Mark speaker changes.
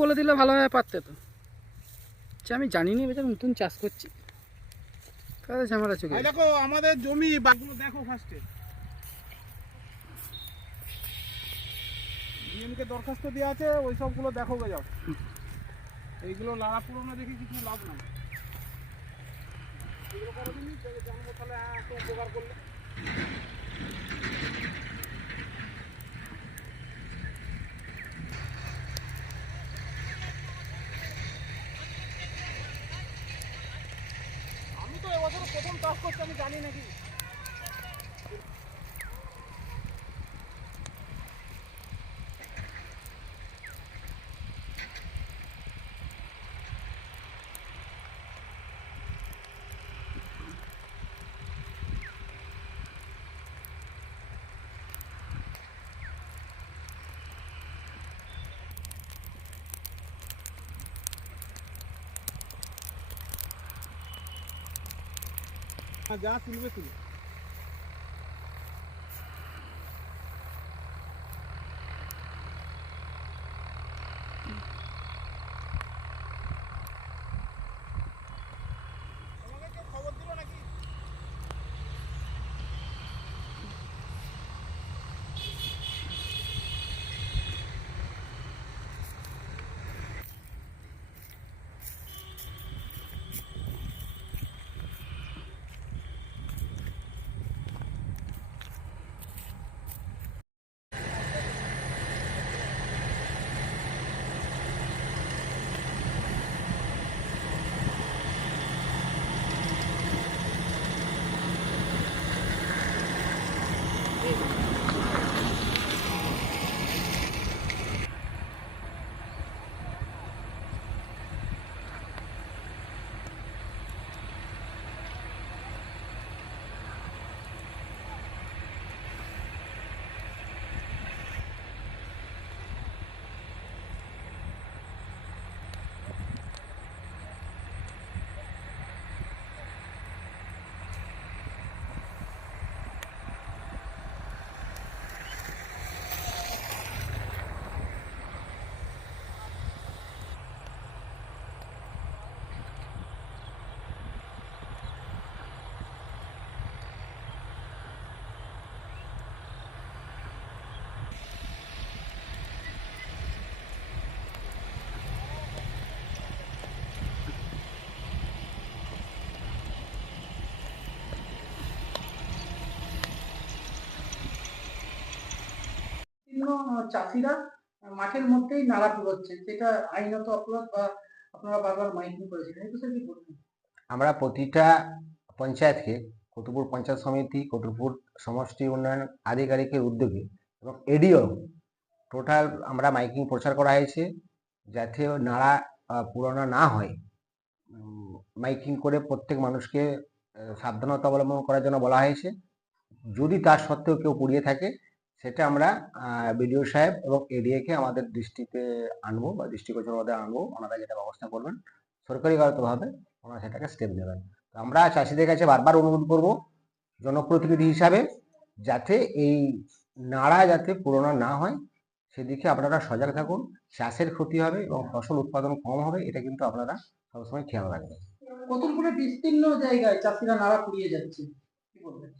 Speaker 1: বলে দিলে ভালোভাবে পারতে তো। যে আমি জানি না বেচার নতুন চাষ করছি। কাদের ঝামেলা চোখে
Speaker 2: দেখো আমাদের জমি বাগুলো দেখো ফার্স্টে ডিএমকে দরখাস্ত দেওয়া আছে ওই সবগুলো দেখো গে যাও। এইগুলো লাড়া পুরোনো দেখে কিছু লাভ নাই। এগুলো করে দিনই তাহলে জানব তাহলে উপকার করলে। এবছর প্রথম চাষ করছি আমি জানি নাকি হ্যাঁ, যা তুলবে
Speaker 3: বিভিন্ন চাষিরা মাঠের মধ্যেই নালা কুড়োচ্ছে যেটা আইনত অপরাধ বা আপনারা বারবার মাইকিং করেছিলেন, এই বিষয়ে কি বলবেন?
Speaker 4: আমরা প্রতিটা পঞ্চায়েতকে, কতুপুর পঞ্চায়েত সমিতি, কতুপুর সমষ্টি উন্নয়ন আধিকারিকের উদ্যোগে এবং এডিও টোটাল আমরা মাইকিং প্রচার করা হয়েছে, যাতে নাড়া পুরানো না হয়। মাইকিং করে প্রত্যেক মানুষকে সাবধানতা অবলম্বন করার জন্য বলা হয়েছে। যদি তার সত্ত্বেও কেউ পুড়িয়ে থাকে সেটা আমরা বিডিও সাহেব এবং এডিএকে আমাদের দৃষ্টিতে আনব বা দৃষ্টিগোচর মধ্যে আনব। ওনারা যেটা ব্যবস্থা করবেন, সরকারিগতভাবে ওনারা সেটাকে স্টেপ নেবেন আমরা চাষিদের কাছে বারবার অনুরোধ করব, জনপ্রতিনিধি হিসাবে যাতে এই নাড়া যাতে পুরোনো না হয়, সেদিকে আপনারা সজাগ থাকুন। চাষের ক্ষতি হবে এবং ফসল উৎপাদন কম হবে, এটা কিন্তু আপনারা সবসময় খেয়াল রাখবেন।
Speaker 3: কতগুলো বিস্তীর্ণ জায়গায় চাষিরা নাড়া কুড়িয়ে যাচ্ছে? কি বলবেন?